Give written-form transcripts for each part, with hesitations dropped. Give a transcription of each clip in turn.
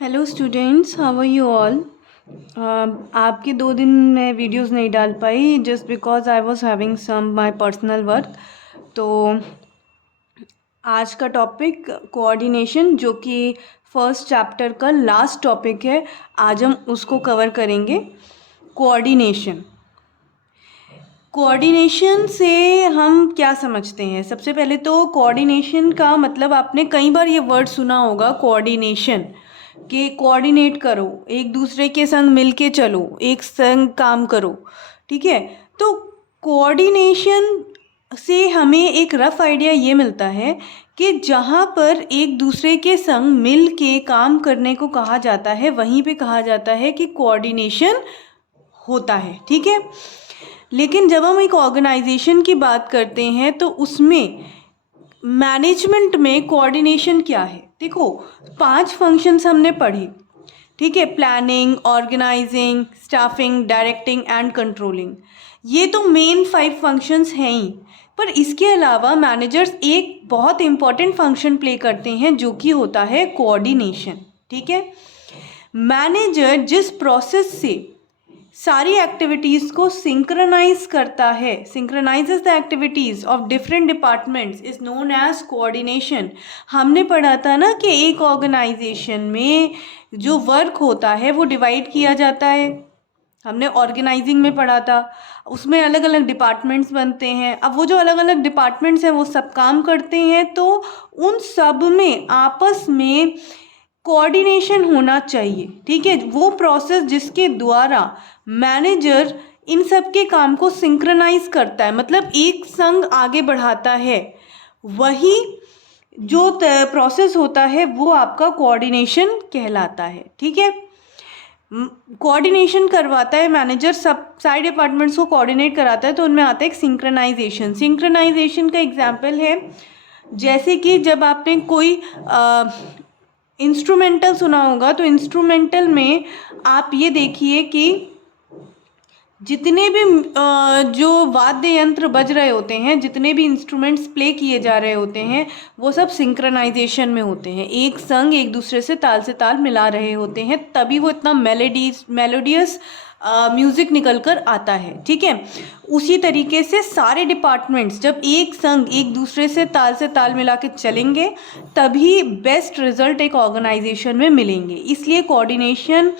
Hello students, how are you all. आपके 2 दिन मैं वीडियोस नहीं डाल पाई just because I was having some my personal work. तो आज का टॉपिक कोऑर्डिनेशन, जो कि फर्स्ट चैप्टर का लास्ट टॉपिक है, आज हम उसको कवर करेंगे। कोऑर्डिनेशन कोऑर्डिनेशन से हम क्या समझते हैं? सबसे पहले तो कोऑर्डिनेशन का मतलब आपने कई बार ये वर्ड सुना होगा, कोऑर्डिनेशन, कि कोऑर्डिनेट करो, एक दूसरे के संग मिलके चलो, एक संग काम करो। ठीक है, तो कोऑर्डिनेशन से हमें एक रफ आइडिया ये मिलता है कि जहाँ पर एक दूसरे के संग मिल के काम करने को कहा जाता है, वहीं पे कहा जाता है कि कोऑर्डिनेशन होता है। ठीक है, लेकिन जब हम एक ऑर्गेनाइजेशन की बात करते हैं तो उसमें मैनेजमेंट में कोऑर्डिनेशन क्या है? देखो, 5 फंक्शंस हमने पढ़े। ठीक है, planning, organising, staffing, directing and controlling. ये तो मेन 5 फंक्शंस हैं ही, पर इसके अलावा मैनेजर्स एक बहुत इंपॉर्टेंट फंक्शन प्ले करते हैं जो कि होता है कोऑर्डिनेशन। ठीक है, मैनेजर जिस प्रोसेस से सारी एक्टिविटीज़ को सिंक्रनाइज करता है, synchronises the activities of different departments, is known as coordination. हमने पढ़ा था ना कि एक ऑर्गेनाइजेशन में जो वर्क होता है वो डिवाइड किया जाता है। हमने ऑर्गेनाइजिंग में पढ़ा था, उसमें अलग अलग डिपार्टमेंट्स बनते हैं। अब वो जो अलग अलग डिपार्टमेंट्स हैं वो सब काम करते हैं, तो उन सब में आपस में कोऑर्डिनेशन होना चाहिए। ठीक है, वो प्रोसेस जिसके द्वारा मैनेजर इन सब के काम को सिंक्रनाइज करता है, मतलब एक संग आगे बढ़ाता है, वही जो प्रोसेस होता है वो आपका कोऑर्डिनेशन कहलाता है। ठीक है, कोऑर्डिनेशन करवाता है मैनेजर, सब सारे डिपार्टमेंट्स को कोऑर्डिनेट कराता है, तो उनमें आता है एक सिंक्रनाइजेशन। सिंक्रनाइजेशन का एग्जाम्पल है, जैसे कि जब आपने कोई इंस्ट्रूमेंटल सुना होगा, तो इंस्ट्रूमेंटल में आप ये देखिए कि जितने भी जो वाद्य यंत्र बज रहे होते हैं, जितने भी इंस्ट्रूमेंट्स प्ले किए जा रहे होते हैं, वो सब सिंक्रनाइजेशन में होते हैं, एक संग एक दूसरे से ताल मिला रहे होते हैं, तभी वो इतना मेलोडियस म्यूज़िक निकल कर आता है। ठीक है, उसी तरीके से सारे डिपार्टमेंट्स जब एक संग एक दूसरे से ताल मिला के चलेंगे, तभी बेस्ट रिजल्ट एक ऑर्गेनाइजेशन में मिलेंगे। इसलिए कोऑर्डिनेशन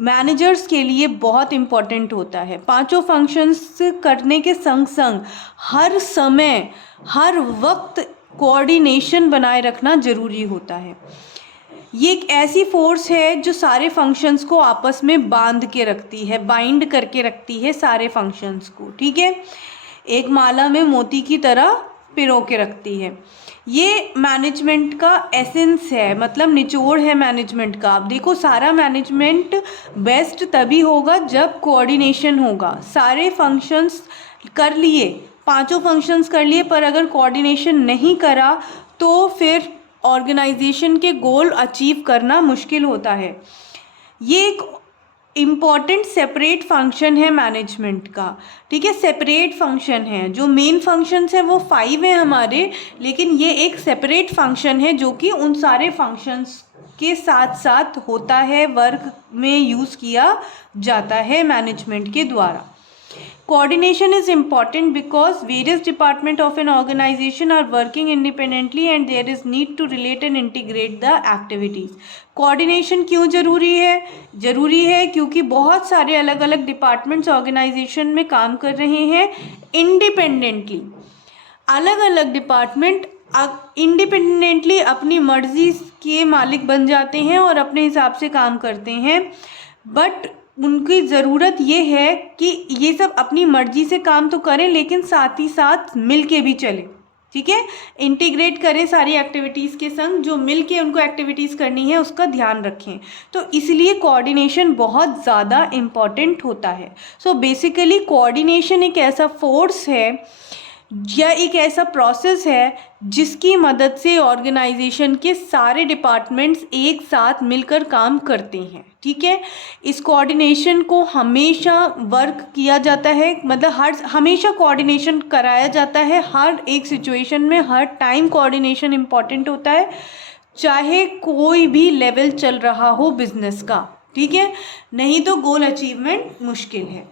मैनेजर्स के लिए बहुत इम्पॉर्टेंट होता है। 5 फंक्शंस करने के संग संग हर समय हर वक्त कोऑर्डिनेशन बनाए रखना ज़रूरी होता है। ये एक ऐसी फोर्स है जो सारे फंक्शंस को आपस में बांध के रखती है, बाइंड करके रखती है सारे फंक्शंस को। ठीक है, एक माला में मोती की तरह पिरो के रखती है। ये मैनेजमेंट का एसेंस है, मतलब निचोड़ है मैनेजमेंट का। अब देखो, सारा मैनेजमेंट बेस्ट तभी होगा जब कोऑर्डिनेशन होगा। सारे फंक्शंस कर लिए, 5 फंक्शंस कर लिए, पर अगर कोऑर्डिनेशन नहीं करा तो फिर ऑर्गेनाइजेशन के गोल अचीव करना मुश्किल होता है। ये एक इम्पॉर्टेंट सेपरेट फंक्शन है मैनेजमेंट का। ठीक है, सेपरेट फंक्शन है। जो मेन फंक्शंस हैं वो 5 हैं हमारे, लेकिन ये एक सेपरेट फंक्शन है जो कि उन सारे फंक्शंस के साथ साथ होता है, वर्क में यूज़ किया जाता है मैनेजमेंट के द्वारा। Coordination is important because various departments of an organization are working independently and there is need to relate and integrate the activities. Coordination क्यों ज़रूरी है? ज़रूरी है क्योंकि बहुत सारे अलग अलग डिपार्टमेंट्स ऑर्गेनाइजेशन में काम कर रहे हैं इंडिपेंडेंटली। अलग अलग डिपार्टमेंट इंडिपेंडेंटली अपनी मर्जी के मालिक बन जाते हैं और अपने हिसाब से काम करते हैं, बट उनकी ज़रूरत ये है कि ये सब अपनी मर्जी से काम तो करें, लेकिन साथ ही साथ मिल के भी चलें। ठीक है, इंटीग्रेट करें सारी एक्टिविटीज़ के संग, जो मिल के उनको एक्टिविटीज़ करनी है उसका ध्यान रखें। तो इसलिए कोऑर्डिनेशन बहुत ज़्यादा इम्पॉर्टेंट होता है। सो बेसिकली कोऑर्डिनेशन एक ऐसा फोर्स है या एक ऐसा प्रोसेस है जिसकी मदद से ऑर्गेनाइजेशन के सारे डिपार्टमेंट्स एक साथ मिलकर काम करते हैं। ठीक है, इस कोऑर्डिनेशन को हमेशा वर्क किया जाता है, मतलब हमेशा कोऑर्डिनेशन कराया जाता है, हर एक सिचुएशन में हर टाइम कोऑर्डिनेशन इम्पॉर्टेंट होता है। चाहे कोई भी लेवल चल रहा हो बिजनेस का, ठीक है, नहीं तो गोल अचीवमेंट मुश्किल है।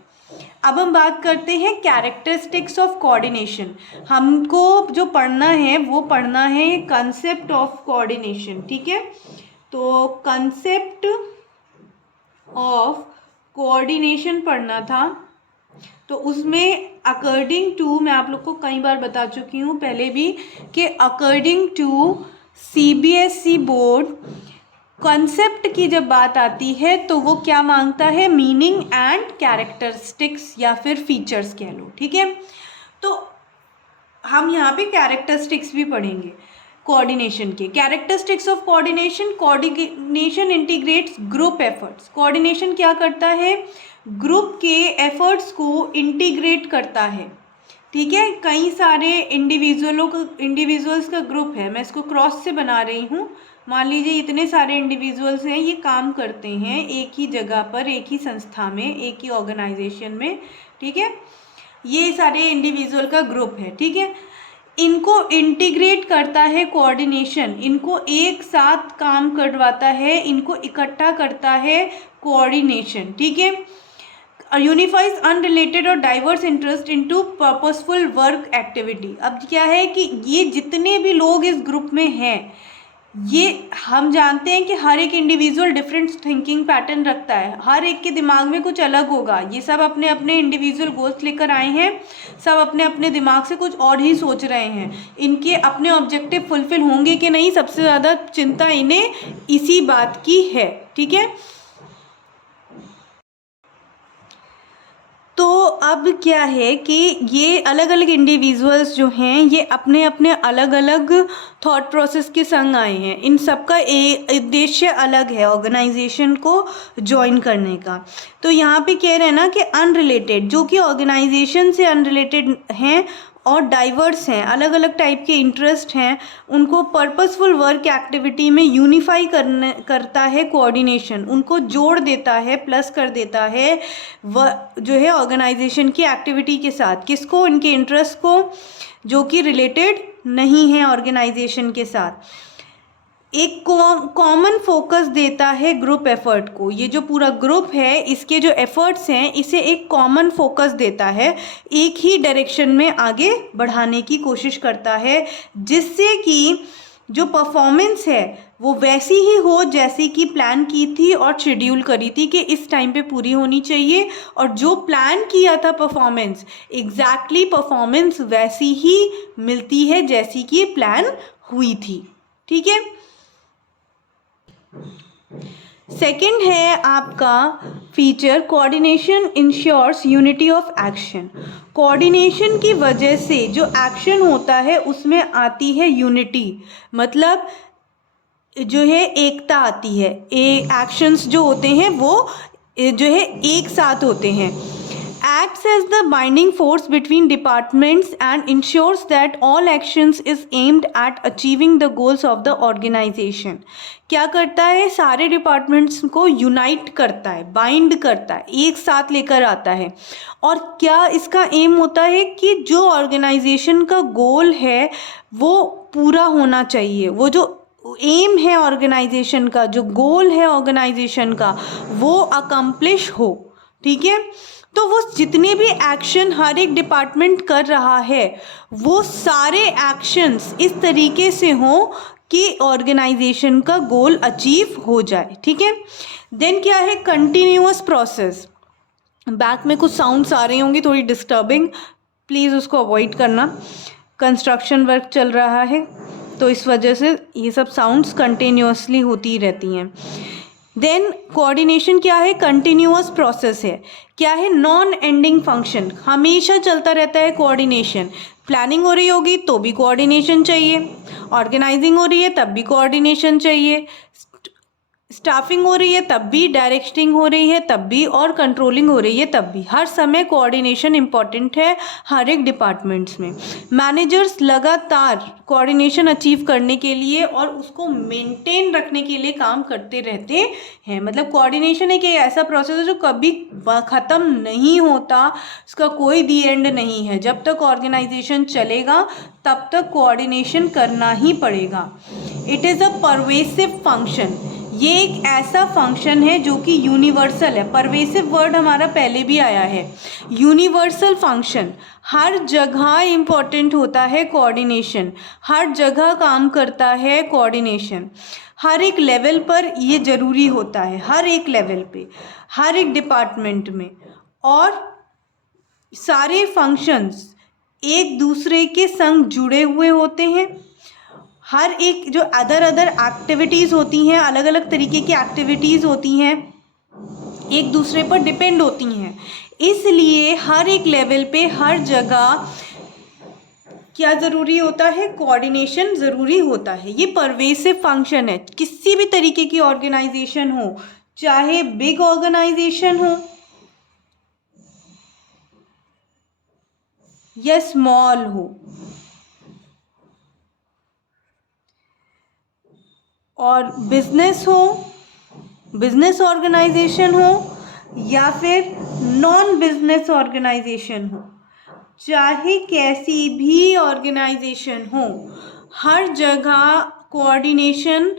अब हम बात करते हैं कैरेक्टरिस्टिक्स ऑफ कोऑर्डिनेशन। हमको जो पढ़ना है वो पढ़ना है कंसेप्ट ऑफ कोऑर्डिनेशन, ठीक है। तो कंसेप्ट ऑफ कोऑर्डिनेशन पढ़ना था, तो उसमें अकॉर्डिंग टू, मैं आप लोग को कई बार बता चुकी हूँ पहले भी, कि according to CBSE board concept की जब बात आती है तो वो क्या मांगता है, मीनिंग एंड कैरेक्टरिस्टिक्स या फिर फीचर्स कह लो, ठीक है। तो हम यहाँ पे कैरेक्टरिस्टिक्स भी पढ़ेंगे कोऑर्डिनेशन के। Characteristics of coordination, coordination integrates group efforts. Coordination क्या करता है, ग्रुप के एफर्ट्स को इंटीग्रेट करता है, ठीक है। कई सारे इंडिविजुअल्स का ग्रुप है, मैं इसको क्रॉस से बना रही हूँ। मान लीजिए इतने सारे इंडिविजुअल्स हैं, ये काम करते हैं एक ही जगह पर, एक ही संस्था में, एक ही ऑर्गेनाइजेशन में, ठीक है। ये सारे इंडिविजुअल का ग्रुप है, ठीक है। इनको इंटीग्रेट करता है कोऑर्डिनेशन, इनको एक साथ काम करवाता है, इनको इकट्ठा करता है कोऑर्डिनेशन, ठीक है। यूनिफाइज अनरिलेटेड और diverse interest into purposeful work activity. अब क्या है कि ये जितने भी लोग इस ग्रुप में हैं, ये हम जानते हैं कि हर एक इंडिविजुअल डिफरेंट थिंकिंग पैटर्न रखता है, हर एक के दिमाग में कुछ अलग होगा। ये सब अपने अपने इंडिविजुअल गोल्स लेकर आए हैं, सब अपने अपने दिमाग से कुछ और ही सोच रहे हैं। इनके अपने ऑब्जेक्टिव फुलफिल होंगे कि नहीं, सबसे ज़्यादा चिंता इन्हें इसी बात की है, ठीक है। तो अब क्या है कि ये अलग अलग इंडिविजुअल्स जो हैं, ये अपने अपने अलग अलग थॉट प्रोसेस के संग आए हैं। इन सबका उद्देश्य अलग है ऑर्गेनाइजेशन को ज्वाइन करने का। तो यहाँ पे कह रहे हैं ना कि अनरिलेटेड, जो कि ऑर्गेनाइजेशन से अनरिलेटेड हैं और डाइवर्स हैं, अलग अलग टाइप के इंटरेस्ट हैं, उनको पर्पसफुल वर्क एक्टिविटी में यूनिफाई करता है कोऑर्डिनेशन, उनको जोड़ देता है, प्लस कर देता है जो है ऑर्गेनाइजेशन की एक्टिविटी के साथ। किसको, इनके इंटरेस्ट को, जो कि रिलेटेड नहीं है ऑर्गेनाइजेशन के साथ। एक कॉमन फोकस देता है ग्रुप एफर्ट को। ये जो पूरा ग्रुप है, इसके जो एफर्ट्स हैं, इसे एक कॉमन फोकस देता है, एक ही डायरेक्शन में आगे बढ़ाने की कोशिश करता है, जिससे कि जो परफॉर्मेंस है वो वैसी ही हो जैसी कि प्लान की थी और शेड्यूल करी थी कि इस टाइम पे पूरी होनी चाहिए, और जो प्लान किया था परफॉर्मेंस, एग्जैक्टली परफॉर्मेंस वैसी ही मिलती है जैसी कि प्लान हुई थी, ठीक है। सेकंड है आपका feature, coordination ensures unity of action. Coordination की वजह से जो एक्शन होता है उसमें आती है यूनिटी, मतलब जो है एकता आती है। एक्शंस जो होते हैं वो जो है एक साथ होते हैं। Acts as the binding force between departments and ensures that all actions is aimed at achieving the goals of the organization। क्या करता है, सारे डिपार्टमेंट्स को यूनाइट करता है, बाइंड करता है, एक साथ लेकर आता है। और क्या इसका एम होता है कि जो ऑर्गेनाइजेशन का गोल है वो पूरा होना चाहिए, वो जो एम है ऑर्गेनाइजेशन का, जो गोल है ऑर्गेनाइजेशन का, वो अकम्प्लिश हो, ठीक है। तो वो जितने भी एक्शन हर एक डिपार्टमेंट कर रहा है, वो सारे एक्शंस इस तरीके से हों कि ऑर्गेनाइजेशन का गोल अचीव हो जाए, ठीक है। देन क्या है, कंटिन्यूअस प्रोसेस। बैक में कुछ साउंड्स आ रही होंगी थोड़ी डिस्टर्बिंग, प्लीज़ उसको अवॉइड करना। कंस्ट्रक्शन वर्क चल रहा है तो इस वजह से ये सब साउंड्स कंटिन्यूअसली होती रहती हैं। देन कोऑर्डिनेशन क्या है, कंटिन्यूअस प्रोसेस है। क्या है, नॉन एंडिंग फंक्शन, हमेशा चलता रहता है कोऑर्डिनेशन। प्लानिंग हो रही होगी तो भी कोऑर्डिनेशन चाहिए, ऑर्गेनाइजिंग हो रही है तब भी कोऑर्डिनेशन चाहिए, स्टाफिंग हो रही है तब भी, डायरेक्टिंग हो रही है तब भी, और कंट्रोलिंग हो रही है तब भी, हर समय कोऑर्डिनेशन इंपॉर्टेंट है हर एक डिपार्टमेंट्स में। मैनेजर्स लगातार कोऑर्डिनेशन अचीव करने के लिए और उसको मेंटेन रखने के लिए काम करते रहते हैं। मतलब कोऑर्डिनेशन एक ऐसा प्रोसेस है जो कभी ख़त्म नहीं होता, उसका कोई दी एंड नहीं है। जब तक ऑर्गेनाइजेशन चलेगा तब तक कोऑर्डिनेशन करना ही पड़ेगा। It is a pervasive function, ये एक ऐसा फंक्शन है जो कि यूनिवर्सल है। परवेसिव वर्ड हमारा पहले भी आया है। यूनिवर्सल फंक्शन, हर जगह इम्पॉर्टेंट होता है कोऑर्डिनेशन, हर जगह काम करता है कोऑर्डिनेशन, हर एक लेवल पर ये ज़रूरी होता है, हर एक लेवल पे, हर एक डिपार्टमेंट में। और सारे फंक्शंस एक दूसरे के संग जुड़े हुए होते हैं। हर एक जो अदर एक्टिविटीज़ होती हैं, अलग अलग तरीके की एक्टिविटीज़ होती हैं, एक दूसरे पर डिपेंड होती हैं। इसलिए हर एक लेवल पे हर जगह क्या ज़रूरी होता है, कोऑर्डिनेशन ज़रूरी होता है। ये परवेसिव फंक्शन है। किसी भी तरीके की ऑर्गेनाइजेशन हो, चाहे बिग ऑर्गेनाइजेशन हो या स्मॉल हो, और बिजनेस ऑर्गेनाइजेशन हो या फिर नॉन बिजनेस ऑर्गेनाइजेशन हो, चाहे कैसी भी ऑर्गेनाइजेशन हो, हर जगह कोऑर्डिनेशन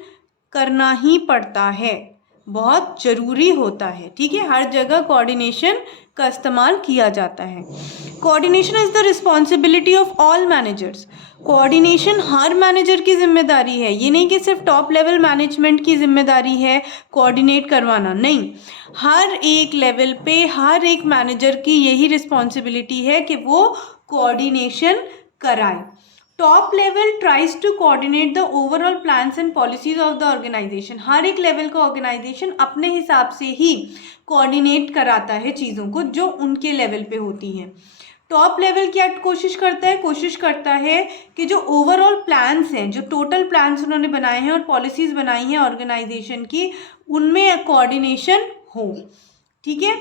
करना ही पड़ता है, बहुत ज़रूरी होता है। ठीक है, हर जगह कोऑर्डिनेशन का इस्तेमाल किया जाता है। Coordination is the responsibility of all managers. Coordination her manager की जिम्मेदारी है। ये नहीं कि सिर्फ टॉप लेवल मैनेजमेंट की जिम्मेदारी है कोऑर्डिनेट करवाना, नहीं, हर एक लेवल पे हर एक मैनेजर की यही रिस्पॉन्सिबिलिटी है कि वो कोऑर्डिनेशन कराए। Top level tries to coordinate the overall plans and policies of the organisation. हर एक लेवल का ऑर्गेनाइजेशन अपने हिसाब से ही कोऑर्डिनेट कराता है चीज़ों को जो उनके लेवल पे होती हैं। टॉप लेवल क्या कोशिश करता है कि जो ओवरऑल प्लान्स हैं, जो टोटल प्लान्स उन्होंने बनाए हैं और पॉलिसीज़ बनाई हैं ऑर्गेनाइजेशन की, उनमें कोऑर्डिनेशन हो। ठीक है,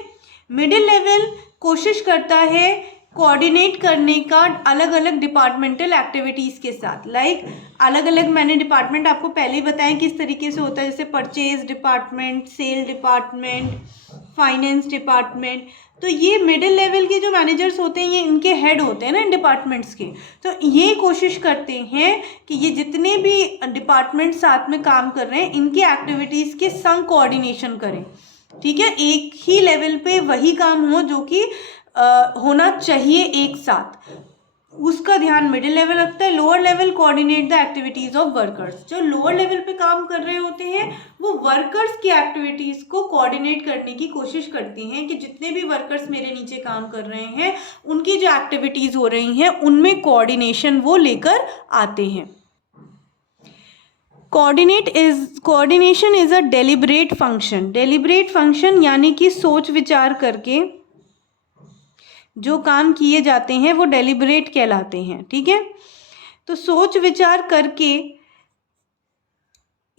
मिडिल लेवल कोशिश करता है कोऑर्डिनेट करने का अलग अलग डिपार्टमेंटल एक्टिविटीज़ के साथ। अलग अलग मैंने डिपार्टमेंट आपको पहले ही बताया किस तरीके से होता है, जैसे purchase department, sale department, finance department. तो ये मिडिल लेवल के जो मैनेजर्स होते हैं, ये इनके हेड होते हैं ना इन डिपार्टमेंट्स के। तो ये कोशिश करते हैं कि ये जितने भी डिपार्टमेंट साथ में काम कर रहे हैं, इनकी एक्टिविटीज़ के संग कोऑर्डिनेशन करें। ठीक है, एक ही लेवल पे वही काम हो जो कि होना चाहिए एक साथ, उसका ध्यान मिडिल लेवल रखता है। Lower level coordinate the activities of workers. जो लोअर लेवल पे काम कर रहे होते हैं वो वर्कर्स की एक्टिविटीज़ को कोऑर्डिनेट करने की कोशिश करते हैं कि जितने भी वर्कर्स मेरे नीचे काम कर रहे हैं, उनकी जो एक्टिविटीज़ हो रही हैं उनमें कोऑर्डिनेशन वो लेकर आते हैं। Coordination is a deliberate function. Deliberate function यानी कि सोच विचार करके जो काम किए जाते हैं वो डेलिब्रेट कहलाते हैं। ठीक है, तो सोच विचार करके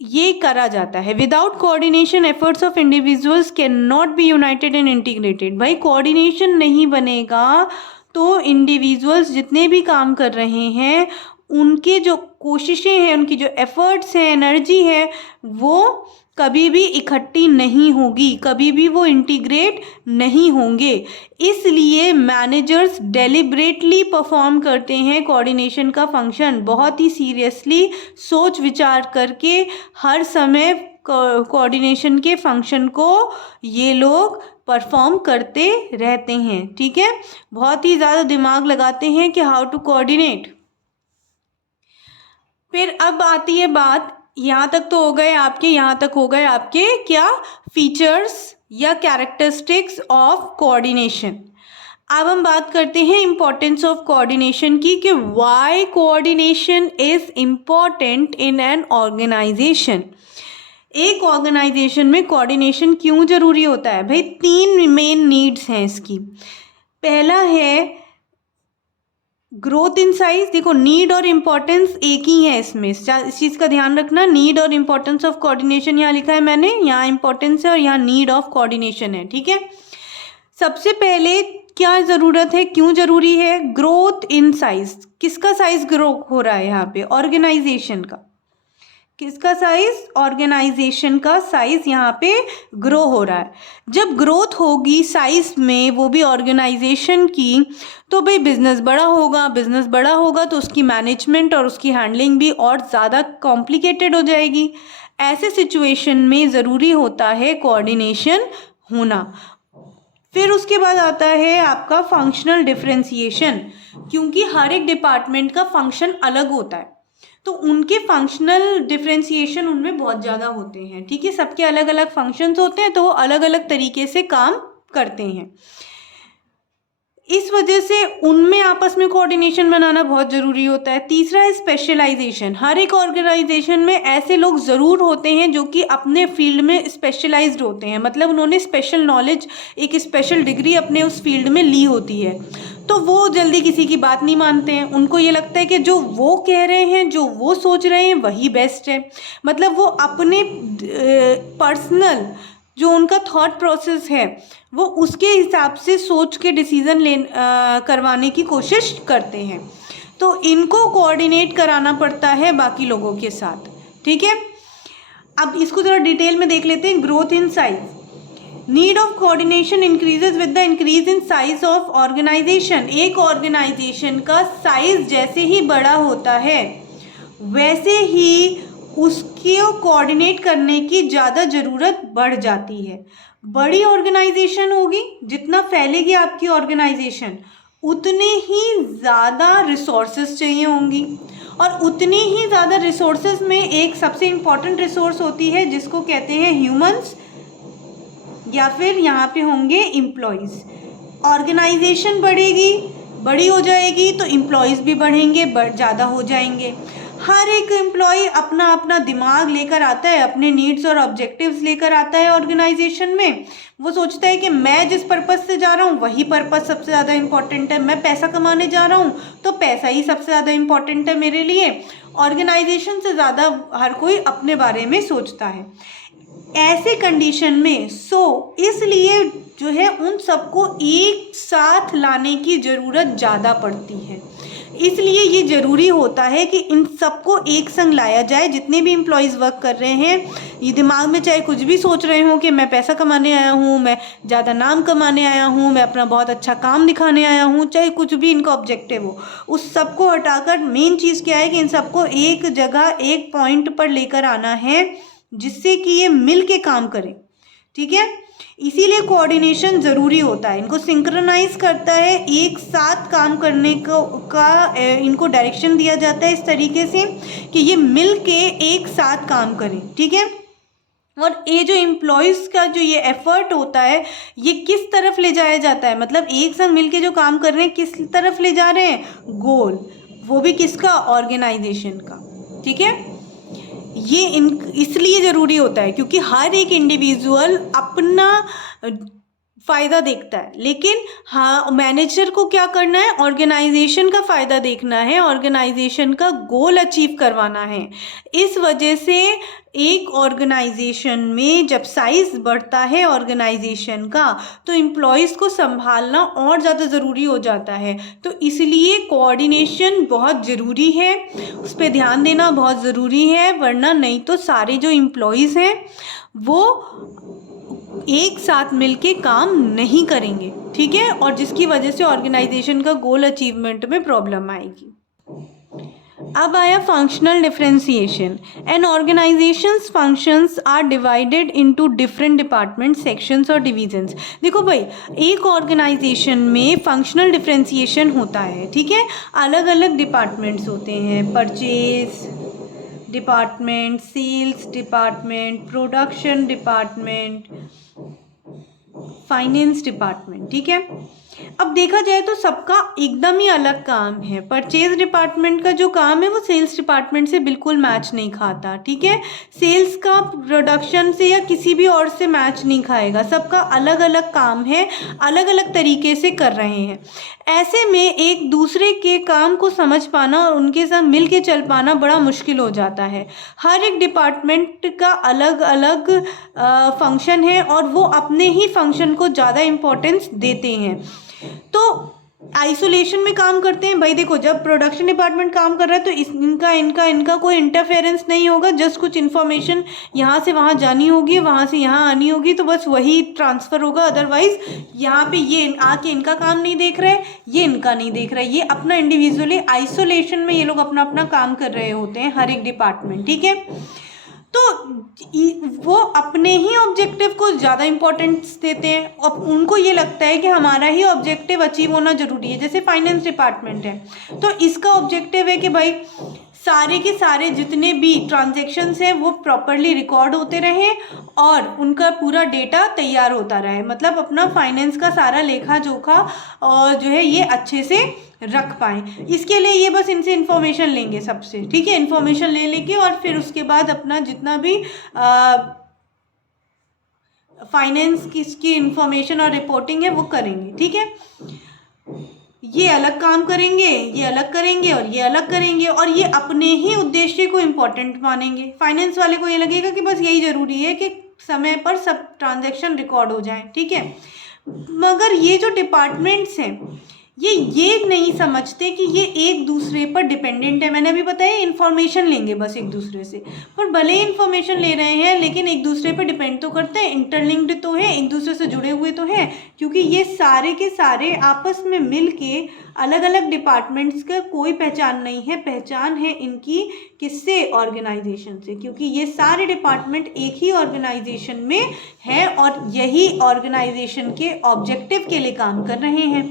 ये करा जाता है। Without coordination efforts of individuals can not be united and integrated. भाई कोऑर्डिनेशन नहीं बनेगा तो इंडिविजुअल्स जितने भी काम कर रहे हैं, उनके जो कोशिशें हैं, उनकी जो एफर्ट्स हैं, एनर्जी है, वो कभी भी इकट्ठी नहीं होगी, कभी भी वो इंटीग्रेट नहीं होंगे। इसलिए मैनेजर्स डेलिब्रेटली परफॉर्म करते हैं कोऑर्डिनेशन का फंक्शन, बहुत ही सीरियसली सोच विचार करके हर समय कोऑर्डिनेशन के फंक्शन को ये लोग परफॉर्म करते रहते हैं। ठीक है, बहुत ही ज़्यादा दिमाग लगाते हैं कि हाउ टू कोऑर्डिनेट। फिर अब आती है बात, यहाँ तक हो गए आपके क्या फीचर्स या कैरेक्टरिस्टिक्स ऑफ कोऑर्डिनेशन। अब हम बात करते हैं इम्पोर्टेंस ऑफ कोऑर्डिनेशन की, कि why coordination is important in an organisation. एक ऑर्गेनाइजेशन में कोऑर्डिनेशन क्यों ज़रूरी होता है। भाई 3 मेन नीड्स हैं इसकी। पहला है ग्रोथ इन साइज, देखो नीड और इम्पोर्टेंस एक ही है इसमें, इस चीज़ का ध्यान रखना। नीड और इम्पोर्टेंस ऑफ कोऑर्डिनेशन यहाँ लिखा है मैंने, यहाँ इम्पोर्टेंस है और यहाँ नीड ऑफ कोऑर्डिनेशन है, ठीक है। सबसे पहले क्या ज़रूरत है, क्यों ज़रूरी है? ग्रोथ इन साइज, किसका साइज ग्रो हो रहा है यहाँ पे? ऑर्गेनाइजेशन का। किसका साइज? ऑर्गेनाइजेशन का साइज यहाँ पे ग्रो हो रहा है। जब ग्रोथ होगी साइज में, वो भी ऑर्गेनाइजेशन की, तो भाई बिजनेस बड़ा होगा। बिजनेस बड़ा होगा तो उसकी मैनेजमेंट और उसकी हैंडलिंग भी और ज़्यादा कॉम्प्लिकेटेड हो जाएगी। ऐसे सिचुएशन में ज़रूरी होता है कोऑर्डिनेशन होना। फिर उसके बाद आता है आपका फंक्शनल डिफरेंशिएशन, क्योंकि हर एक डिपार्टमेंट का फंक्शन अलग होता है, तो उनके फंक्शनल डिफरेंशिएशन उनमें बहुत ज़्यादा होते हैं, ठीक है। सबके अलग अलग फंक्शंस होते हैं, तो वो अलग अलग तरीके से काम करते हैं। इस वजह से उनमें आपस में कोऑर्डिनेशन बनाना बहुत ज़रूरी होता है। तीसरा है स्पेशलाइजेशन। हर एक ऑर्गेनाइजेशन में ऐसे लोग ज़रूर होते हैं जो कि अपने फील्ड में स्पेशलाइज्ड होते हैं, मतलब उन्होंने स्पेशल नॉलेज, एक स्पेशल डिग्री अपने उस फील्ड में ली होती है, तो वो जल्दी किसी की बात नहीं मानते हैं। उनको ये लगता है कि जो वो कह रहे हैं, जो वो सोच रहे हैं, वही बेस्ट है। मतलब वो अपने पर्सनल जो उनका थॉट प्रोसेस है, वो उसके हिसाब से सोच के डिसीज़न करवाने की कोशिश करते हैं। तो इनको कोऑर्डिनेट कराना पड़ता है बाकी लोगों के साथ, ठीक है। अब इसको थोड़ा डिटेल में देख लेते हैं। Growth in size, need of coordination increases with the increase in size of organisation. एक ऑर्गेनाइजेशन का साइज जैसे ही बड़ा होता है, वैसे ही उसके कोऑर्डिनेट करने की ज़्यादा ज़रूरत बढ़ जाती है। बड़ी ऑर्गेनाइजेशन होगी, जितना फैलेगी आपकी ऑर्गेनाइजेशन, उतने ही ज़्यादा रिसोर्सेज चाहिए होंगी, और उतनी ही ज़्यादा रिसोर्सेज में एक सबसे इम्पॉर्टेंट रिसोर्स होती है जिसको कहते हैं ह्यूमंस, या फिर यहाँ पे होंगे एम्प्लॉयज़। ऑर्गेनाइजेशन बढ़ेगी, बड़ी हो जाएगी, तो एम्प्लॉयज़ भी बढ़ेंगे, ज़्यादा हो जाएंगे। हर एक एम्प्लॉय अपना अपना दिमाग लेकर आता है, अपने नीड्स और ऑब्जेक्टिव्स लेकर आता है ऑर्गेनाइजेशन में। वो सोचता है कि मैं जिस पर्पस से जा रहा हूँ वही पर्पस सबसे ज़्यादा इम्पॉर्टेंट है। मैं पैसा कमाने जा रहा हूँ तो पैसा ही सबसे ज़्यादा इम्पॉर्टेंट है मेरे लिए। ऑर्गेनाइजेशन से ज़्यादा हर कोई अपने बारे में सोचता है। ऐसे कंडीशन में इसलिए जो है उन सबको एक साथ लाने की ज़रूरत ज़्यादा पड़ती है। इसलिए ये ज़रूरी होता है कि इन सबको एक संग लाया जाए। जितने भी एम्प्लॉयज़ वर्क कर रहे हैं, ये दिमाग में चाहे कुछ भी सोच रहे हों कि मैं पैसा कमाने आया हूँ, मैं ज़्यादा नाम कमाने आया हूँ, मैं अपना बहुत अच्छा काम दिखाने आया हूँ, चाहे कुछ भी इनका ऑब्जेक्टिव हो, उस सबको हटाकर मेन चीज़ क्या है कि इन सबको एक जगह, एक पॉइंट पर लेकर आना है, जिससे कि ये मिल के काम करें, ठीक है। इसीलिए कोऑर्डिनेशन ज़रूरी होता है। इनको सिंक्रोनाइज करता है, एक साथ काम करने का इनको डायरेक्शन दिया जाता है इस तरीके से कि ये मिल के एक साथ काम करें, ठीक है। और ये जो एम्प्लॉयज़ का जो ये एफर्ट होता है, ये किस तरफ ले जाया जाता है, मतलब एक साथ मिल के जो काम कर रहे हैं किस तरफ ले जा रहे हैं? गोल, वो भी किसका? ऑर्गेनाइजेशन का, ठीक है। ये इसलिए ज़रूरी होता है क्योंकि हर एक इंडिविजुअल अपना फ़ायदा देखता है, लेकिन हाँ, मैनेजर को क्या करना है? ऑर्गेनाइजेशन का फ़ायदा देखना है, ऑर्गेनाइजेशन का गोल अचीव करवाना है। इस वजह से एक ऑर्गेनाइजेशन में जब साइज़ बढ़ता है ऑर्गेनाइजेशन का, तो एम्प्लॉयज़ को संभालना और ज़्यादा ज़रूरी हो जाता है। तो इसलिए कोऑर्डिनेशन बहुत ज़रूरी है, उस पर ध्यान देना बहुत ज़रूरी है, वरना नहीं तो सारे जो एम्प्लॉयज़ हैं वो एक साथ मिलके काम नहीं करेंगे, ठीक है, और जिसकी वजह से ऑर्गेनाइजेशन का गोल अचीवमेंट में प्रॉब्लम आएगी। अब आया functional differentiation. An organisation's functions are divided into different department, sections और डिवीजन्स। देखो भाई, एक ऑर्गेनाइजेशन में फंक्शनल डिफरेंशिएशन होता है, ठीक है। अलग अलग डिपार्टमेंट्स होते हैं, purchase department, sales department, production department, finance department, ठीक है। अब देखा जाए तो सबका एकदम ही अलग काम है। परचेज डिपार्टमेंट का जो काम है वो सेल्स डिपार्टमेंट से बिल्कुल मैच नहीं खाता, ठीक है। सेल्स का प्रोडक्शन से या किसी भी और से मैच नहीं खाएगा। सबका अलग अलग काम है, अलग अलग तरीके से कर रहे हैं। ऐसे में एक दूसरे के काम को समझ पाना और उनके साथ मिल के चल पाना बड़ा मुश्किल हो जाता है। हर एक डिपार्टमेंट का अलग अलग फंक्शन है और वो अपने ही फंक्शन को ज़्यादा इम्पोर्टेंस देते हैं। तो आइसोलेशन में काम करते हैं भाई। देखो, जब प्रोडक्शन डिपार्टमेंट काम कर रहा है तो इनका कोई इंटरफेरेंस नहीं होगा। जस्ट कुछ इन्फॉर्मेशन यहाँ से वहाँ जानी होगी, वहाँ से यहाँ आनी होगी, तो बस वही ट्रांसफ़र होगा। अदरवाइज यहाँ पे ये आके इनका काम नहीं देख रहे, ये इनका नहीं देख रहा है। ये अपना इंडिविजुअली आइसोलेशन में ये लोग अपना अपना काम कर रहे होते हैं, हर एक डिपार्टमेंट, ठीक है। तो वो अपने ही ऑब्जेक्टिव को ज़्यादा इम्पोर्टेंस देते हैं और उनको ये लगता है कि हमारा ही ऑब्जेक्टिव अचीव होना ज़रूरी है। जैसे फाइनेंस डिपार्टमेंट है तो इसका ऑब्जेक्टिव है कि भाई सारे के सारे जितने भी ट्रांजैक्शंस हैं वो प्रॉपरली रिकॉर्ड होते रहें और उनका पूरा डेटा तैयार होता रहे। मतलब अपना फाइनेंस का सारा लेखा जोखा और जो है ये अच्छे से रख पाएँ। इसके लिए ये बस इनसे इन्फॉर्मेशन लेंगे सबसे, ठीक है। इन्फॉर्मेशन ले लेके और फिर उसके बाद अपना जितना भी फाइनेंस की इन्फॉर्मेशन और रिपोर्टिंग है वो करेंगे, ठीक है। ये अलग काम करेंगे, ये अलग करेंगे और ये अलग करेंगे और ये अपने ही उद्देश्य को इम्पोर्टेंट मानेंगे। फाइनेंस वाले को ये लगेगा कि बस यही ज़रूरी है कि समय पर सब ट्रांजैक्शन रिकॉर्ड हो जाएं, ठीक है। मगर ये जो डिपार्टमेंट्स हैं ये नहीं समझते कि ये एक दूसरे पर डिपेंडेंट है। मैंने अभी बताया इन्फॉर्मेशन लेंगे बस एक दूसरे से, पर भले ही इन्फॉर्मेशन ले रहे हैं लेकिन एक दूसरे पर डिपेंड तो करते हैं, इंटरलिंक्ड तो है, एक दूसरे से जुड़े हुए तो हैं। क्योंकि ये सारे के सारे आपस में मिल के अलग अलग डिपार्टमेंट्स का कोई पहचान नहीं है, पहचान है इनकी किससे, ऑर्गेनाइजेशन से। क्योंकि ये सारे डिपार्टमेंट एक ही ऑर्गेनाइजेशन में हैं और यही ऑर्गेनाइजेशन के ऑब्जेक्टिव के लिए काम कर रहे हैं।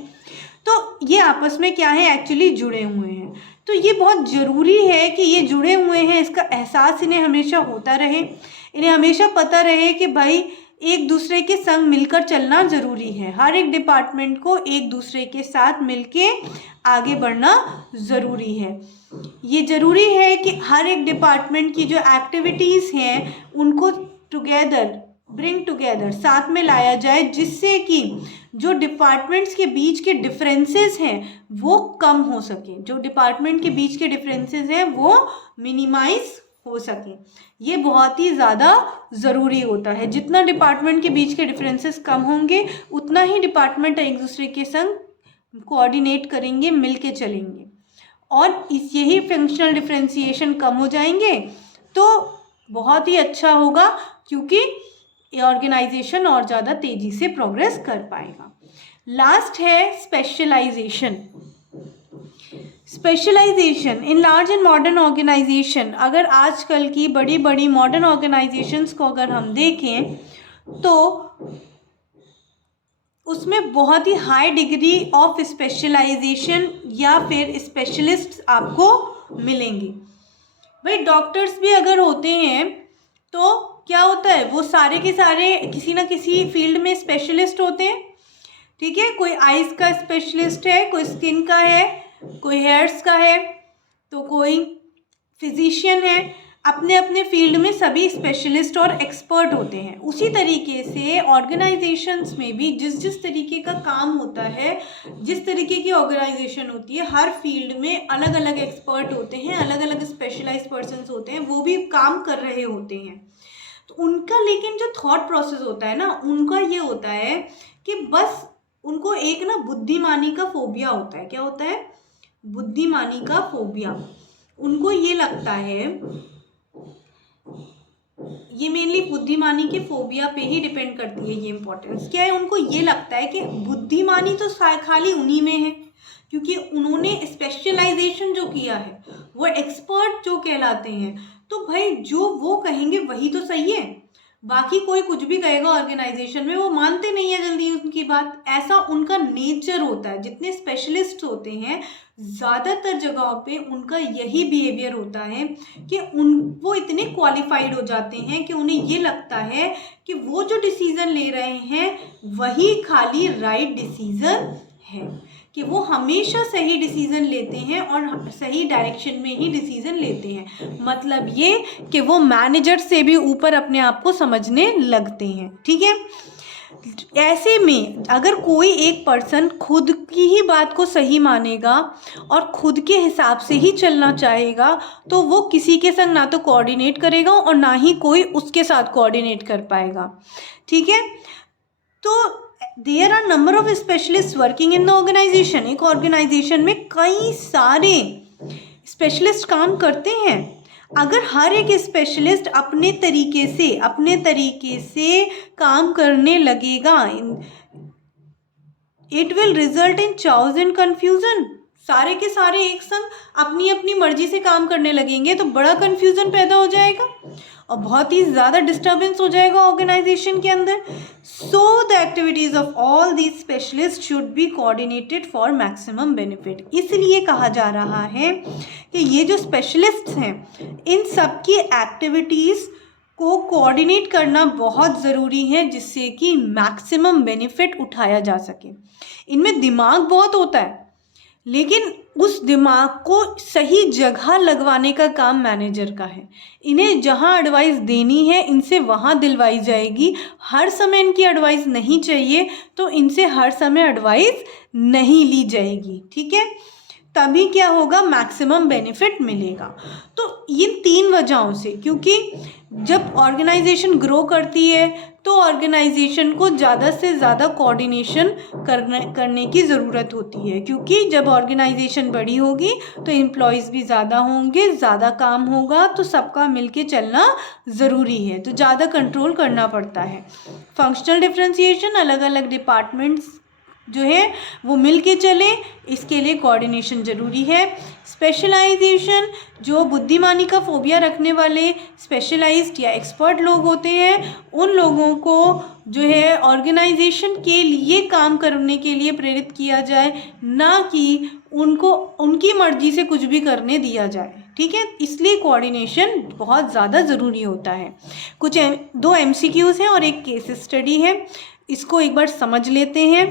तो ये आपस में क्या है, एक्चुअली जुड़े हुए हैं। तो ये बहुत ज़रूरी है कि ये जुड़े हुए हैं, इसका एहसास इन्हें हमेशा होता रहे। इन्हें हमेशा पता रहे कि भाई एक दूसरे के संग मिलकर चलना ज़रूरी है। हर एक डिपार्टमेंट को एक दूसरे के साथ मिलके आगे बढ़ना ज़रूरी है। ये ज़रूरी है कि हर एक डिपार्टमेंट की जो एक्टिविटीज़ हैं उनको ब्रिंग टुगेदर साथ में लाया जाए, जिससे कि जो डिपार्टमेंट्स के बीच के डिफरेंसेस हैं वो कम हो सके, जो डिपार्टमेंट के बीच के डिफरेंसेस हैं वो मिनिमाइज हो सके। ये बहुत ही ज़्यादा ज़रूरी होता है। जितना डिपार्टमेंट के बीच के डिफरेंसेस कम होंगे उतना ही डिपार्टमेंट एक दूसरे के संग कोऑर्डिनेट करेंगे, मिल के चलेंगे और यही फंक्शनल डिफरेंशिएशन कम हो जाएंगे तो बहुत ही अच्छा होगा, क्योंकि ऑर्गेनाइजेशन और ज़्यादा तेज़ी से प्रोग्रेस कर पाएगा। लास्ट है specialisation. Specialisation in large and modern organisation. अगर आजकल की बड़ी बड़ी मॉडर्न ऑर्गेनाइजेशंस को अगर हम देखें तो उसमें बहुत ही हाई डिग्री ऑफ स्पेशलाइजेशन या फिर स्पेशलिस्ट आपको मिलेंगे। भाई डॉक्टर्स भी अगर होते हैं तो क्या होता है, वो सारे के सारे किसी ना किसी फील्ड में स्पेशलिस्ट होते हैं, ठीक है। कोई आइज़ का स्पेशलिस्ट है, कोई स्किन का है, कोई हेयर्स का है, तो कोई फिजिशियन है। अपने अपने फील्ड में सभी स्पेशलिस्ट और एक्सपर्ट होते हैं। उसी तरीके से ऑर्गेनाइजेशंस में भी जिस तरीके का काम होता है, जिस तरीके की ऑर्गेनाइजेशन होती है, हर फील्ड में अलग अलग एक्सपर्ट होते हैं, अलग अलग स्पेशलाइज्ड पर्सन्स होते हैं, वो भी काम कर रहे होते हैं। तो उनका लेकिन जो थॉट प्रोसेस होता है ना, उनका ये होता है कि बस उनको एक ना बुद्धिमानी का फोबिया होता है। क्या होता है? बुद्धिमानी का फोबिया। उनको ये लगता है, ये मेनली बुद्धिमानी के फोबिया पे ही डिपेंड करती है ये इम्पोर्टेंस। क्या है, उनको ये लगता है कि बुद्धिमानी तो खाली उन्हीं में है, क्योंकि उन्होंने स्पेशलाइजेशन जो किया है, वो एक्सपर्ट जो कहलाते हैं। तो भाई जो वो कहेंगे वही तो सही है, बाकी कोई कुछ भी कहेगा ऑर्गेनाइजेशन में वो मानते नहीं है जल्दी उनकी बात। ऐसा उनका नेचर होता है। जितने स्पेशलिस्ट होते हैं ज़्यादातर जगहों पे उनका यही बिहेवियर होता है कि वो इतने क्वालिफाइड हो जाते हैं कि उन्हें ये लगता है कि वो जो डिसीज़न ले रहे हैं वही खाली राइट डिसीज़न है कि वो हमेशा सही डिसीज़न लेते हैं और सही डायरेक्शन में ही डिसीज़न लेते हैं। मतलब ये कि वो मैनेजर से भी ऊपर अपने आप को समझने लगते हैं। ठीक है, ऐसे में अगर कोई एक पर्सन खुद की ही बात को सही मानेगा और खुद के हिसाब से ही चलना चाहेगा तो वो किसी के संग ना तो कोऑर्डिनेट करेगा और ना ही कोई उसके साथ कोऑर्डिनेट कर पाएगा। ठीक है, तो there are number of specialist working in the organisation. एक ऑर्गेनाइजेशन में कई सारे स्पेशलिस्ट काम करते हैं। अगर हर एक स्पेशलिस्ट अपने तरीके से काम करने लगेगा, it will result in chaos and confusion. सारे के सारे एक संग अपनी अपनी मर्जी से काम करने लगेंगे तो बड़ा कन्फ्यूजन पैदा हो जाएगा और बहुत ही ज़्यादा डिस्टर्बेंस हो जाएगा ऑर्गेनाइजेशन के अंदर। So the activities of all these specialist should be coordinated for maximum benefit. इसलिए कहा जा रहा है कि ये जो स्पेशलिस्ट्स हैं इन सब की एक्टिविटीज़ को कोऑर्डिनेट करना बहुत ज़रूरी है जिससे कि मैक्सिमम बेनिफिट उठाया जा सके। इनमें दिमाग बहुत होता है लेकिन उस दिमाग को सही जगह लगवाने का काम मैनेजर का है। इन्हें जहां एडवाइस देनी है इनसे वहां दिलवाई जाएगी। हर समय इनकी एडवाइस नहीं चाहिए तो इनसे हर समय एडवाइस नहीं ली जाएगी। ठीक है, तभी क्या होगा, मैक्सिमम बेनिफिट मिलेगा। तो इन 3 वजहों से, क्योंकि जब ऑर्गेनाइजेशन ग्रो करती है तो ऑर्गेनाइजेशन को ज़्यादा से ज़्यादा कोऑर्डिनेशन करने की ज़रूरत होती है, क्योंकि जब ऑर्गेनाइजेशन बड़ी होगी तो एम्प्लॉयज़ भी ज़्यादा होंगे, ज़्यादा काम होगा तो सबका मिलके चलना ज़रूरी है, तो ज़्यादा कंट्रोल करना पड़ता है। फंक्शनल डिफरेंशिएशन, अलग अलग डिपार्टमेंट्स जो है वो मिल के चले, इसके लिए कोऑर्डिनेशन ज़रूरी है। स्पेशलाइजेशन, जो बुद्धिमानी का फोबिया रखने वाले स्पेशलाइज्ड या एक्सपर्ट लोग होते हैं उन लोगों को जो है ऑर्गेनाइजेशन के लिए काम करने के लिए प्रेरित किया जाए, ना कि उनको उनकी मर्जी से कुछ भी करने दिया जाए। ठीक है, इसलिए कोऑर्डिनेशन बहुत ज़्यादा ज़रूरी होता है। कुछ 2 MCQs हैं और एक केस स्टडी है, इसको एक बार समझ लेते हैं।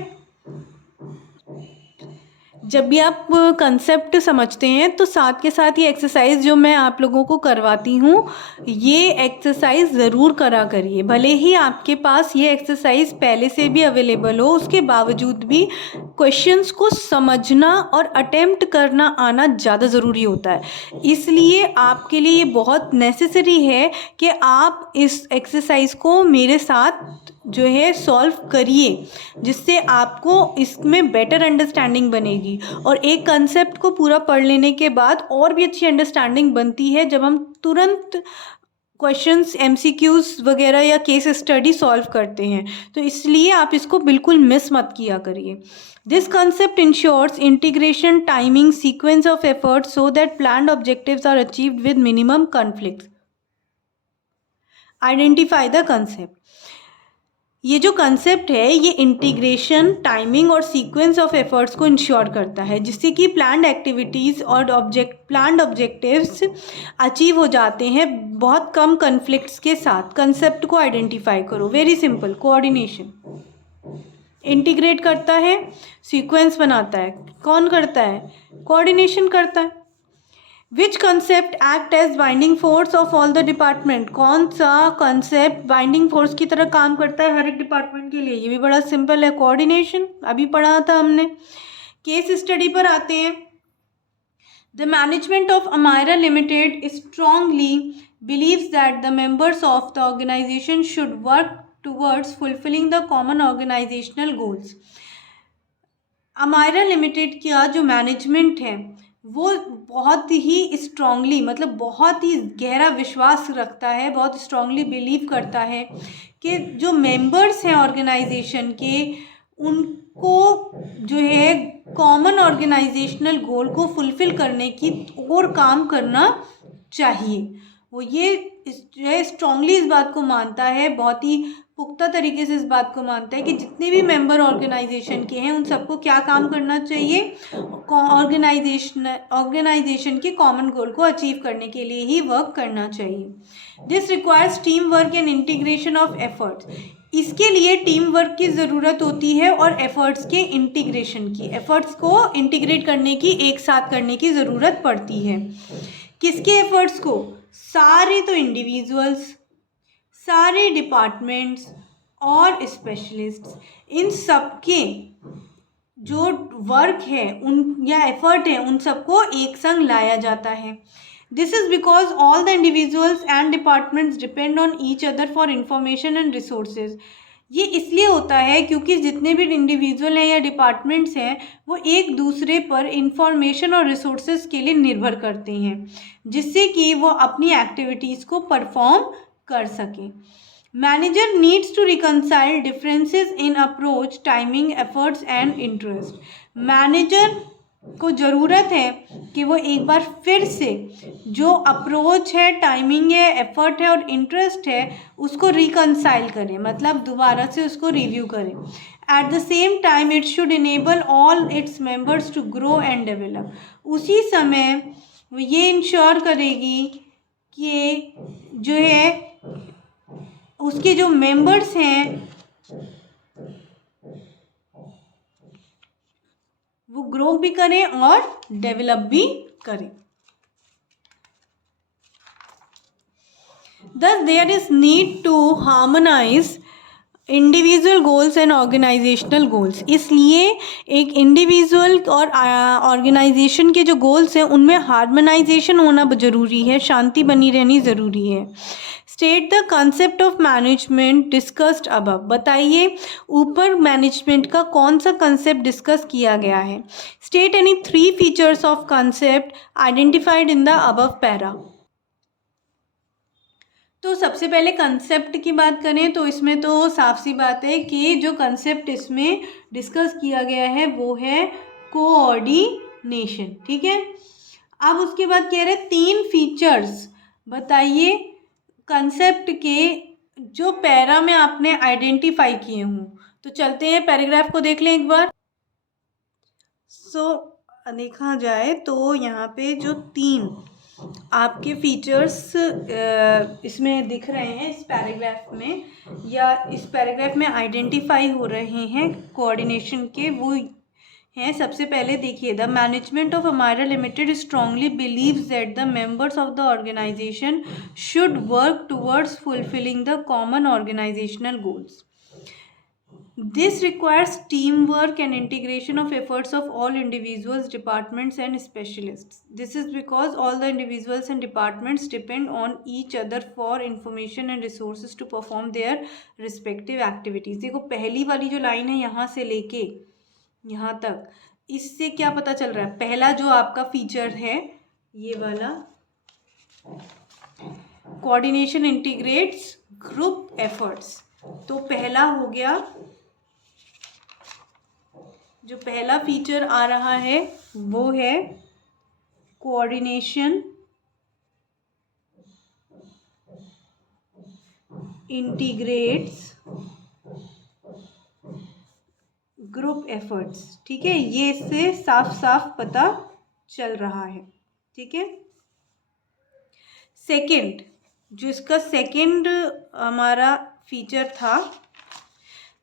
जब भी आप कंसेप्ट समझते हैं तो साथ के साथ ये एक्सरसाइज जो मैं आप लोगों को करवाती हूँ ये एक्सरसाइज ज़रूर करा करिए। भले ही आपके पास ये एक्सरसाइज पहले से भी अवेलेबल हो, उसके बावजूद भी क्वेश्चंस को समझना और अटेम्प्ट करना आना ज़्यादा ज़रूरी होता है। इसलिए आपके लिए ये बहुत नेसेसरी है कि आप इस एक्सरसाइज को मेरे साथ जो है सॉल्व करिए, जिससे आपको इसमें बेटर अंडरस्टैंडिंग बनेगी। और एक कंसेप्ट को पूरा पढ़ लेने के बाद और भी अच्छी अंडरस्टैंडिंग बनती है जब हम तुरंत क्वेश्चंस, MCQs वगैरह या केस स्टडी सॉल्व करते हैं। तो इसलिए आप इसको बिल्कुल मिस मत किया करिए। This concept ensures integration, timing, sequence of effort so that planned objectives are achieved with minimum conflict. Identify the concept. ये जो कंसेप्ट है ये इंटीग्रेशन, टाइमिंग और सीक्वेंस ऑफ एफर्ट्स को इंश्योर करता है जिससे कि प्लान्ड एक्टिविटीज़ और प्लान्ड ऑब्जेक्टिव्स अचीव हो जाते हैं बहुत कम कॉन्फ्लिक्ट्स के साथ। कंसेप्ट को आइडेंटिफाई करो, वेरी सिंपल। कोऑर्डिनेशन इंटीग्रेट करता है, सीक्वेंस बनाता है। कौन करता है? कोऑर्डिनेशन करता है। Which concept act as binding force of all the department. कौन सा कंसेप्ट बाइंडिंग फोर्स की तरह काम करता है हर एक डिपार्टमेंट के लिए? ये भी बड़ा सिंपल है, कोऑर्डिनेशन। अभी पढ़ा था हमने। केस स्टडी पर आते हैं। The management of Amaira limited strongly believes that the members of the organisation should work towards fulfilling the common organisational goals. Amaira limited का जो मैनेजमेंट है वो बहुत ही स्ट्रांगली, मतलब बहुत ही गहरा विश्वास रखता है, बहुत स्ट्रांगली बिलीव करता है कि जो मेंबर्स हैं ऑर्गेनाइजेशन के उनको जो है कॉमन ऑर्गेनाइजेशनल गोल को फुलफिल करने की और काम करना चाहिए। वो ये जो है स्ट्रांगली इस बात को मानता है, बहुत ही पुख्ता तरीके से इस बात को मानता है कि जितने भी मेंबर ऑर्गेनाइजेशन के हैं उन सबको क्या काम करना चाहिए, ऑर्गेनाइजेशन के कॉमन गोल को अचीव करने के लिए ही वर्क करना चाहिए। This requires team work and integration of efforts. इसके लिए टीम वर्क की ज़रूरत होती है और एफर्ट्स के इंटीग्रेशन की, एफर्ट्स को इंटीग्रेट करने की, एक साथ करने की ज़रूरत पड़ती है। किसके एफर्ट्स को? सारे तो इंडिविजुअल्स, सारे डिपार्टमेंट्स और स्पेशलिस्ट्स, इन सबके जो वर्क है उन या एफर्ट है उन सबको एक संग लाया जाता है। This is because all the individuals and departments depend on each other for information and resources. ये इसलिए होता है क्योंकि जितने भी इंडिविजुअल हैं या डिपार्टमेंट्स हैं वो एक दूसरे पर इंफॉर्मेशन और रिसोर्सेज के लिए निर्भर करते हैं, जिससे कि वो अपनी एक्टिविटीज़ को परफॉर्म कर सकें। Manager needs to reconcile differences in approach, timing, efforts and interest. Manager को ज़रूरत है कि वो एक बार फिर से जो अप्रोच है, टाइमिंग है, एफर्ट है और इंटरेस्ट है उसको रिकंसाइल करें, मतलब दोबारा से उसको रिव्यू करें। At the same time it should enable all its members to grow and develop. उसी समय वो ये इंश्योर करेगी कि जो है उसके जो मेंबर्स हैं वो ग्रो भी करें और डेवलप भी करें। Thus there is need to harmonize individual goals and organisational goals. इसलिए एक इंडिविजुअल और ऑर्गेनाइजेशन के जो गोल्स हैं उनमें हार्मोनाइजेशन होना ज़रूरी है, शांति बनी रहनी ज़रूरी है। State the concept of management discussed above. बताइए ऊपर मैनेजमेंट का कौन सा कंसेप्ट डिस्कस किया गया है। State any 3 features of concept identified in the above para. तो सबसे पहले कंसेप्ट की बात करें तो इसमें तो साफ सी बात है कि जो कंसेप्ट इसमें डिस्कस किया गया है वो है कोऑर्डिनेशन। ठीक है, अब उसके बाद कह रहे 3 फीचर्स बताइए कंसेप्ट के जो पैरा में आपने आइडेंटिफाई किए हों। तो चलते हैं पैराग्राफ को देख लें एक बार। देखा जाए तो यहाँ पे जो 3 आपके फीचर्स इसमें दिख रहे हैं इस पैराग्राफ में, या इस पैराग्राफ में आइडेंटिफाई हो रहे हैं कोऑर्डिनेशन के, वो हैं। सबसे पहले देखिए, the management of Amaira limited strongly believes that the members of the organisation should work towards fulfilling the common organisational goals. This requires teamwork and integration of efforts of all individuals, departments and specialists. This is because all the individuals and departments depend on each other for information and resources to perform their respective activities. देखो पहली वाली जो line है यहाँ से लेके यहाँ तक, इससे क्या पता चल रहा है? पहला जो आपका फीचर है ये वाला, कोऑर्डिनेशन इंटीग्रेट्स ग्रुप एफर्ट्स। तो पहला हो गया, जो पहला फीचर आ रहा है वो है कोऑर्डिनेशन इंटीग्रेट्स ग्रुप एफर्ट्स। ठीक है, ये इससे साफ साफ पता चल रहा है। ठीक है, सेकंड, जो इसका सेकंड हमारा फीचर था,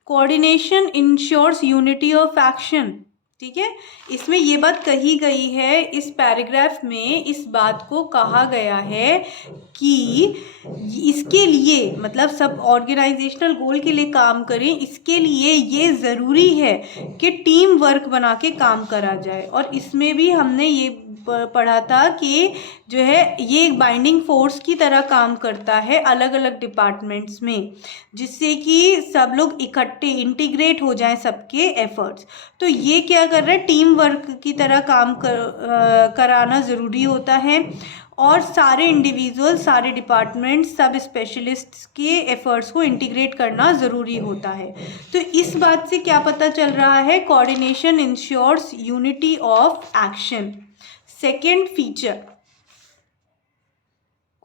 coordination ensures unity of action. ठीक है, इसमें ये बात कही गई है, इस पैराग्राफ में इस बात को कहा गया है कि इसके लिए, मतलब सब ऑर्गेनाइजेशनल गोल के लिए काम करें, इसके लिए ये ज़रूरी है कि टीम वर्क बना के काम करा जाए। और इसमें भी हमने ये पढ़ा था कि जो है ये एक बाइंडिंग फोर्स की तरह काम करता है अलग अलग डिपार्टमेंट्स में, जिससे कि सब लोग इकट्ठे इंटीग्रेट हो जाएं सबके एफर्ट्स। तो ये क्या कर रहा है, टीम वर्क की तरह काम कराना ज़रूरी होता है, और सारे इंडिविजुअल, सारे डिपार्टमेंट, सब स्पेशलिस्ट्स के एफर्ट्स को इंटीग्रेट करना ज़रूरी होता है। तो इस बात से क्या पता चल रहा है, coordination ensures unity of action. Second feature,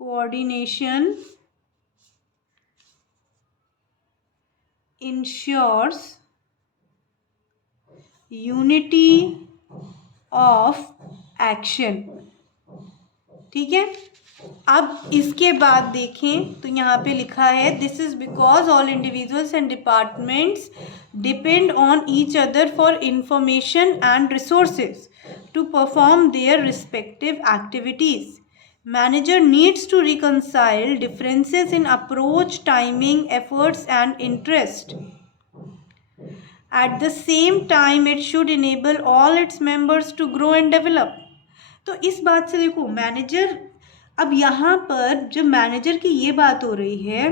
coordination ensures unity of action. ठीक है, अब इसके बाद देखें तो यहाँ पे लिखा है this is because all individuals and departments depend on each other for information and resources to perform their respective activities. Manager needs to reconcile differences in approach, timing, efforts and interest. At the same time, it should enable all its members to grow and develop. तो इस बात से देखो manager, अब यहाँ पर जब manager की ये बात हो रही है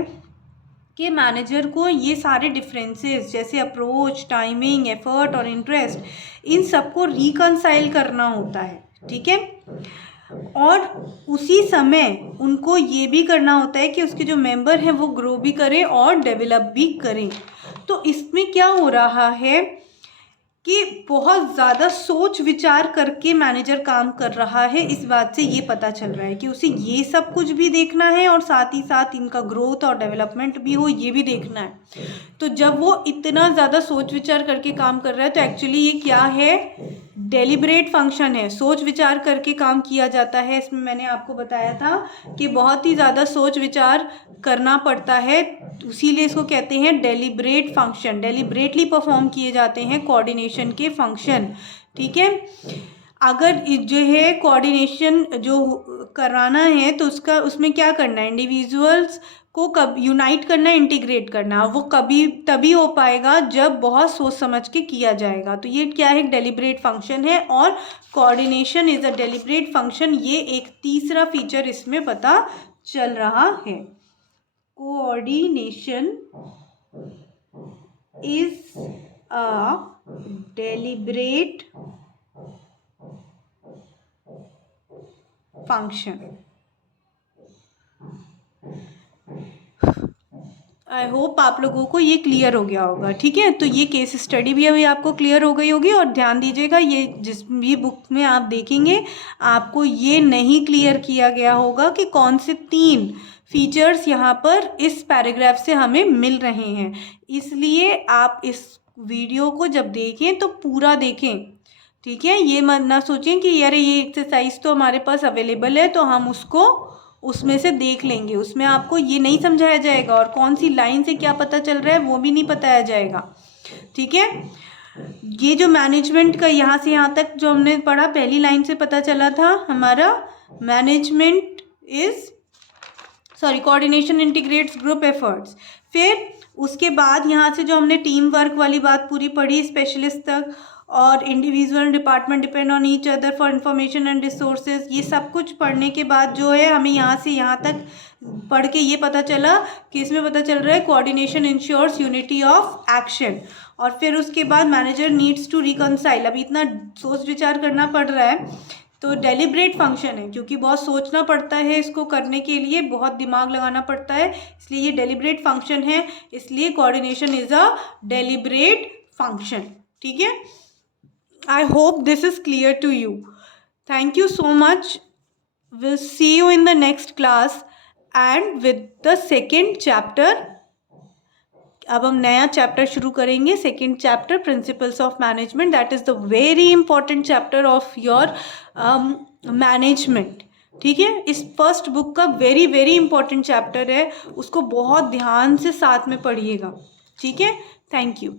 कि मैनेजर को ये सारे डिफरेंसेस जैसे अप्रोच, टाइमिंग, एफर्ट और इंटरेस्ट, इन सबको रिकंसाइल करना होता है, ठीक है. और उसी समय उनको ये भी करना होता है कि उसके जो मेंबर हैं वो ग्रो भी करें और डेवलप भी करें. तो इसमें क्या हो रहा है कि बहुत ज़्यादा सोच विचार करके मैनेजर काम कर रहा है. इस बात से ये पता चल रहा है कि उसे ये सब कुछ भी देखना है और साथ ही साथ इनका ग्रोथ और डेवलपमेंट भी हो, ये भी देखना है. तो जब वो इतना ज़्यादा सोच विचार करके काम कर रहा है तो एक्चुअली ये क्या है, डेलिब्रेट फंक्शन है. सोच विचार करके काम किया जाता है. इसमें मैंने आपको बताया था कि बहुत ही ज़्यादा सोच विचार करना पड़ता है, इसीलिए इसको कहते हैं डेलिब्रेट फंक्शन. डेलिब्रेटली परफॉर्म किए जाते हैं कोऑर्डिनेशन के फंक्शन, ठीक है. अगर जो है कोऑर्डिनेशन जो कराना है तो उसमें क्या करना है, इंडिविजुअल्स को कब यूनाइट करना, इंटीग्रेट करना. वो कभी तभी हो पाएगा जब बहुत सोच समझ के किया जाएगा. तो ये क्या है, डेलिब्रेट फंक्शन है और coordination is a deliberate function. ये एक तीसरा फीचर इसमें पता चल रहा है. Coordination is a deliberate function. I hope आप लोगों को ये क्लियर हो गया होगा, ठीक है. तो ये केस स्टडी भी अभी आपको क्लियर हो गई होगी. और ध्यान दीजिएगा, ये जिस भी बुक में आप देखेंगे आपको ये नहीं क्लियर किया गया होगा कि कौन से 3 फीचर्स यहाँ पर इस पैराग्राफ से हमें मिल रहे हैं. इसलिए आप इस वीडियो को जब देखें तो पूरा देखें, ठीक है. ये मत ना सोचें कि यार ये एक्सरसाइज तो हमारे पास अवेलेबल है तो हम उसको उसमें से देख लेंगे. उसमें आपको ये नहीं समझाया जाएगा और कौन सी लाइन से क्या पता चल रहा है वो भी नहीं बताया जाएगा, ठीक है. ये जो मैनेजमेंट का यहाँ से यहाँ तक जो हमने पढ़ा, पहली लाइन से पता चला था हमारा management is coordination integrates group efforts. फिर उसके बाद यहाँ से जो हमने टीम वर्क वाली बात पूरी पढ़ी स्पेशलिस्ट तक, और individual department depend on each other for information and resources, ये सब कुछ पढ़ने के बाद जो है हमें यहाँ से यहाँ तक पढ़ के ये पता चला कि इसमें पता चल रहा है coordination ensures unity of action. और फिर उसके बाद मैनेजर नीड्स टू रिकंसाइल. अभी इतना सोच विचार करना पड़ रहा है तो डेलिब्रेट फंक्शन है, क्योंकि बहुत सोचना पड़ता है इसको करने के लिए, बहुत दिमाग लगाना पड़ता है, इसलिए ये डेलिब्रेट फंक्शन है. इसलिए coordination is a deliberate function, ठीक है. I hope this is clear to you. Thank you so much. We'll see you in the next class and with the second chapter. अब हम नया चैप्टर शुरू करेंगे, second chapter principles of management. That is the very important chapter of your management, ठीक है. इस first book का very very important chapter है, उसको बहुत ध्यान से साथ में पढ़िएगा, ठीक है. Thank you.